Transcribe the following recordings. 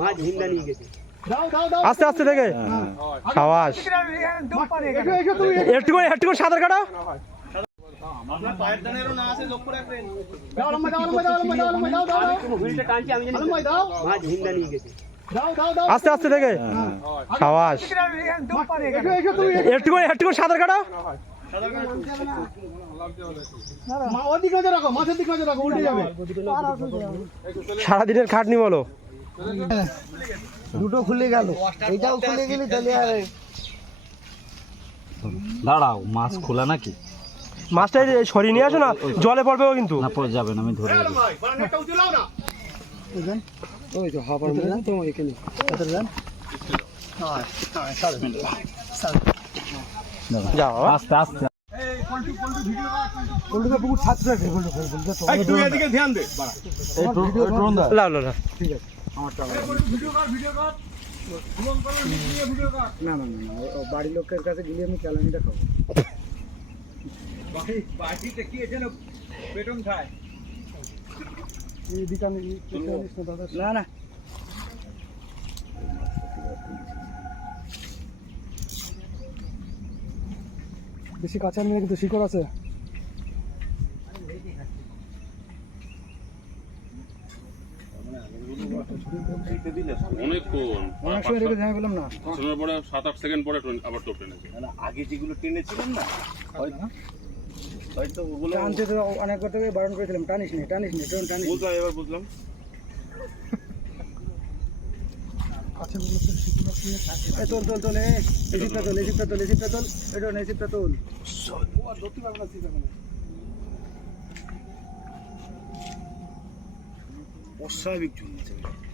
মাছ হিন্দা নিয়ে গেছে। আস্তে আস্তে থেকে সাবাস। একটু করে একটু সাঁতার কাটো। আস্তে আস্তে থেকে সাবাস। একটু একটু সাঁতার কাটো। সারাদিনের খাটনি বলো। দুটো খুলে গেল। এটাও খুলে গেলে তাহলে আর দাঁড়াও মাছ খোলা নাকি? মাছটা সরিয়ে নিয়ে আসো না জলে পড়বেও কিন্তু। না পড়ে যাবে না আমি ধরে ওই তো হাবার এখানে। যাও। আস্তে আস্তে। পুকুর ছাত্র আছে লাও লাও লাও। না না না না, বাড়ির লোকের কাছে গেলে আমি চালানিটা খাব। না না। বেশি কাঁচা নিয়ে কিন্তু শিকড় আছে। অনেকক্ষণ অনেক সময় রেখে পেলাম না। শোনার পরে সাত আট সেকেন্ড পরে টোন- আবার টোপ টেনেছে টানতে তো অনেক করতে বারণ করেছিলাম টানিস নি টানিস নি টোন টানিস নি। এবার বুঝলাম। এই তোল তোল তোল এই এসিপটা তোল এসিপটা তোল এসিপটা তোল এটা এসিপটা তোল। অস্বাভাবিক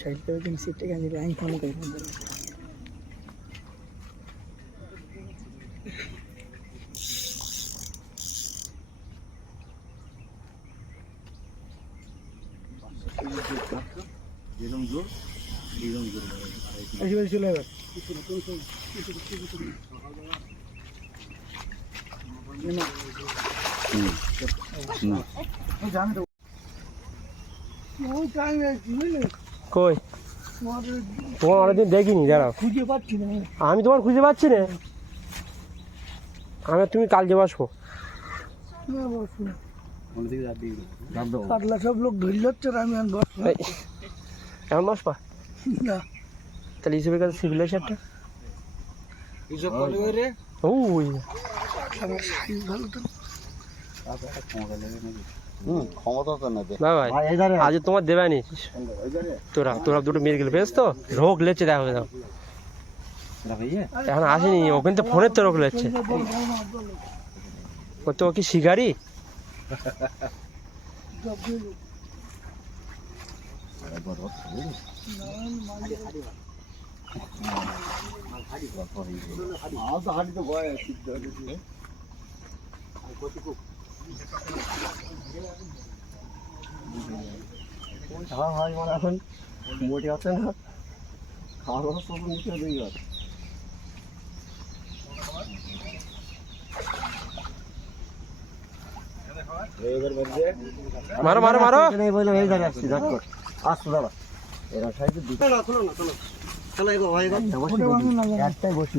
সাইড থেকে তুমি সিটে গেছে লাইন ফোন করে। চলে যাবে জানি তো বুঝলে কই? তোমার অনেকদিন দেখিনি দাঁড়াও। খুঁজে পাচ্ছি না আমি তোমার খুঁজে পাচ্ছি না? আমি তুমি কালকে বসবো। না পাতলা সব লোক ধরল হচ্ছে আর আমি আর বস না। এই, এখন বসবা না তাহলে হিসেবে কাছে ওই আমার সাইজ ভালো তো না ভাই আজ তোমার দেবে নি তোরা তোরা দুটো মেরে গেলে বেশ তো রোগ লেচ্ছে দেখো দেখো এখন আসেনি ওখানে তো ফোনের তো রোগ লেচ্ছে ও তো কি শিকারি এখন মোটে আছে না? খাওয়া দাওয়া সব নিচে দিয়ে গেছে মারো মারো মারো। বললাম এই জায়গায় আসছি ঝট কর আসতো দাদা এরা সাইডে দুটো না খোলো না খোলো চলো এগো একটাই বসি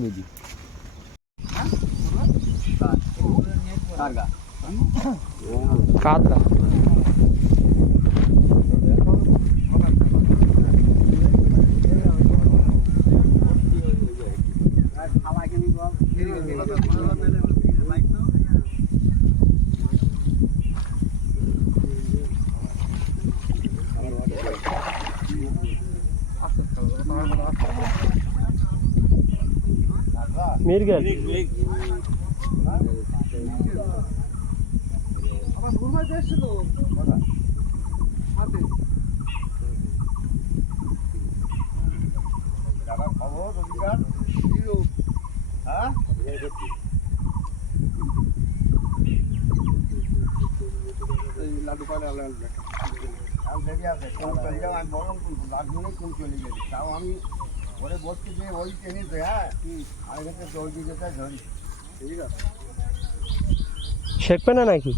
বুঝি কাতলা হ্যাঁ? আমি ভেবে আছে কোন চলে যাও আমি বললাম কোন কোন চলে গেছে। তাও আমি ওরে বসতে যে ওই হ্যাঁ? কিন্তু দৌড় দিতে চাই ধরি। ঠিক আছে। শেখবে না নাকি?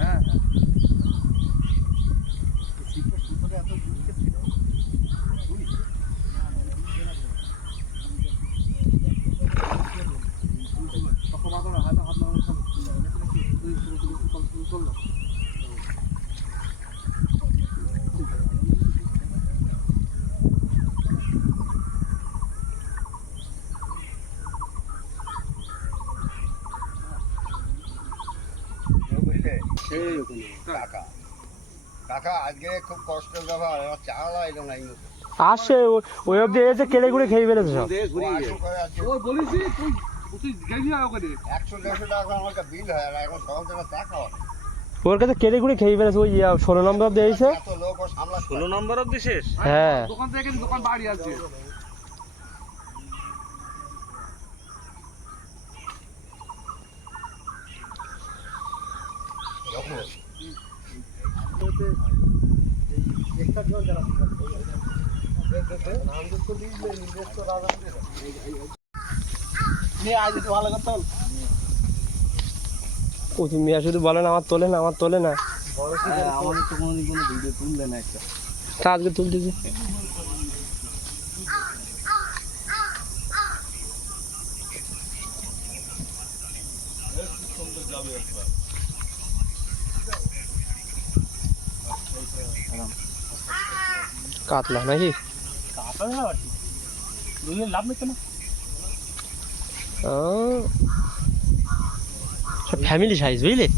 হ্যাঁ হ্যাঁ কাকা কাকা আজকে খুব কষ্টের ব্যাপার আমার চালা এলো না আসে ও- ওই অব্দি এসে কেড়ে কুড়ে খেয়ে ফেলেছে সব। ও একশো দেড়শো টাকা আমার বিল হয় আর এখন থেকে চা ওর কাছে কেড়ে কুড়ে খেয়ে ফেলেছে ওই ষোলো নম্বর অব্দি এসে ষোলো নম্বর অব্দি শেষ? হ্যাঁ। কচি মিয়া শুধু বলেন আমার তোলে না, আমার তোলে না, আমার তো কোনো ভিডিও তুললে না। তা আজকে তুলতেছি। কাতলা নাকি? ফ্যামিলি সাইজ বুঝলি?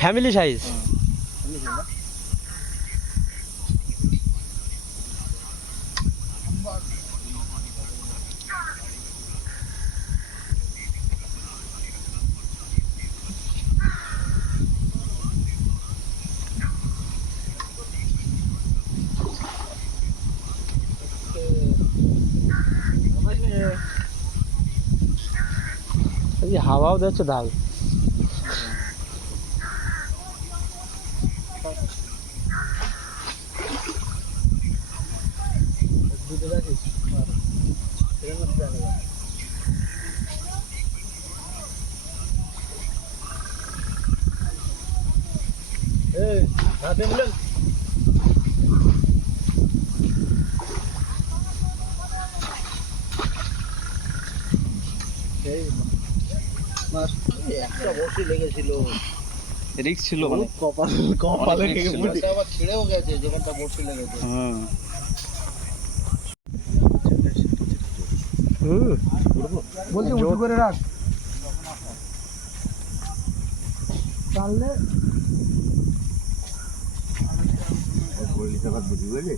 ফ্যামিলি সাইজ হাওয়াও দিচ্ছে দাল একটা লেগেছিল রিক্স ছিল মানে। কপাল কপালে লেগে বুঝি। আবার ছিঁড়েও গেছে যেখানটা বসে লেগেছে। হুম বলছি উঁচু করে রাখ। টানলে বুঝি বুঝলি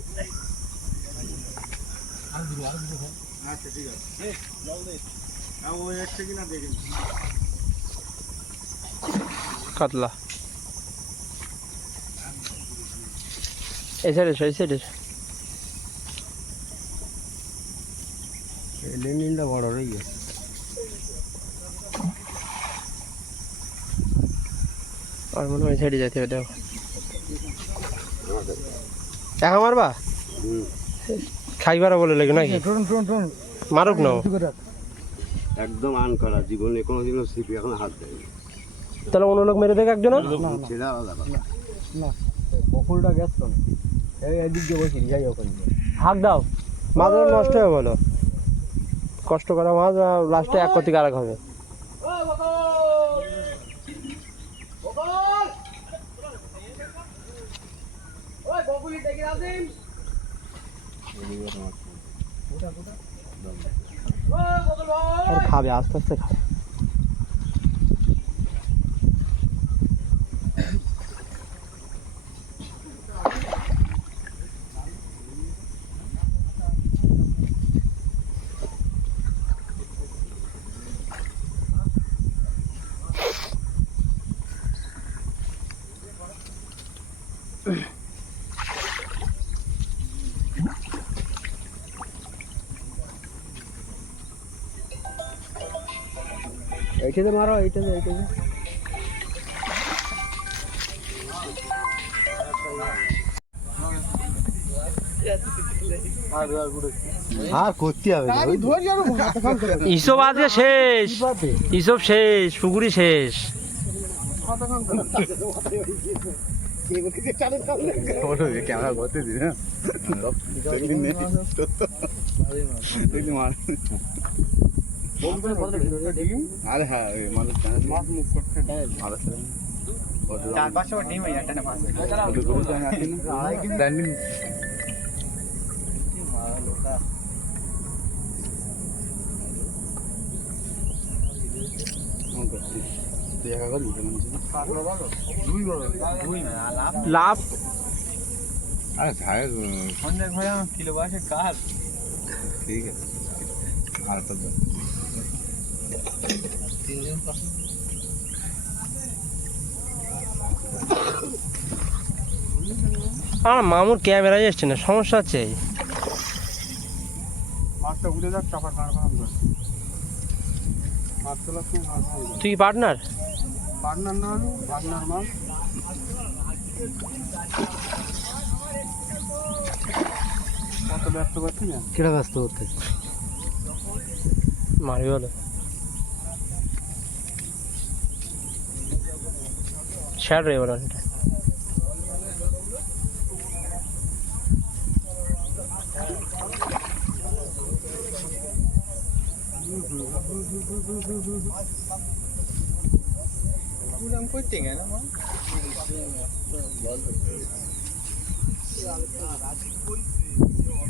কাতলা। এই সাইডে এই সাইডে। লেনিনটা বড় রয়ে গেছে আর মনে হয় সাইডে যেতে হবে দেখো। একা মারবা? খাইবার বলে লাগে নাকি? মারুক রাখ। একদম আন করা জীবনে কোনোদিনও সিপি এখন হাত দেয়নি। তাহলে অন্য লোক মেরে দেখ একজন কথা। বকুলটা এই এদিক বসি যাই ওখানে। হাত দাও। মাছ নষ্ট হয়ে বলো কষ্ট করা মাছ লাস্টে এক কতি আরেক হবে। খাবে আস্তে আস্তে খাবে। এইটাতে মারো এইটাতে এইটাতে আর করতে হবে ইসব আজকে শেষ। ইসব শেষ পুকুরি শেষ ক্যামেরা করতে দিন হ্যাঁ দেখবি নে দেখবি মার আরে হ্যাঁ মানুষ মাছ মুখ করতে ভালো চার পাঁচশো ডিম হয়ে যাচ্ছে না মাছ। তুই একা করবি লাভ আরে ভাই সন্ধ্যা ভাই কিলো বাসে কার ঠিক আছে। আর তো আমার মামুর ক্যামেরা এসছে না সমস্যা ধরবো। তুই কি পার্টনার? পার্টনার না হলে পার্টনার মাছ কত ব্যস্ত করছি না কেটা ব্যস্ত করতে? মারবি বলো। షాడ్రైవర్ అంటే पूरम कोई टिंग है ना मां बॉल तो राजू कोई से ये और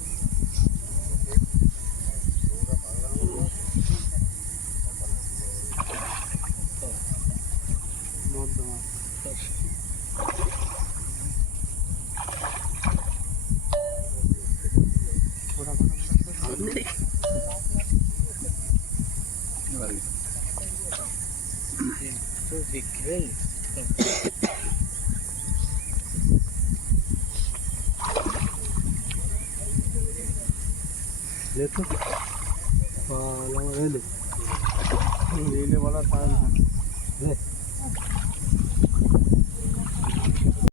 দেখো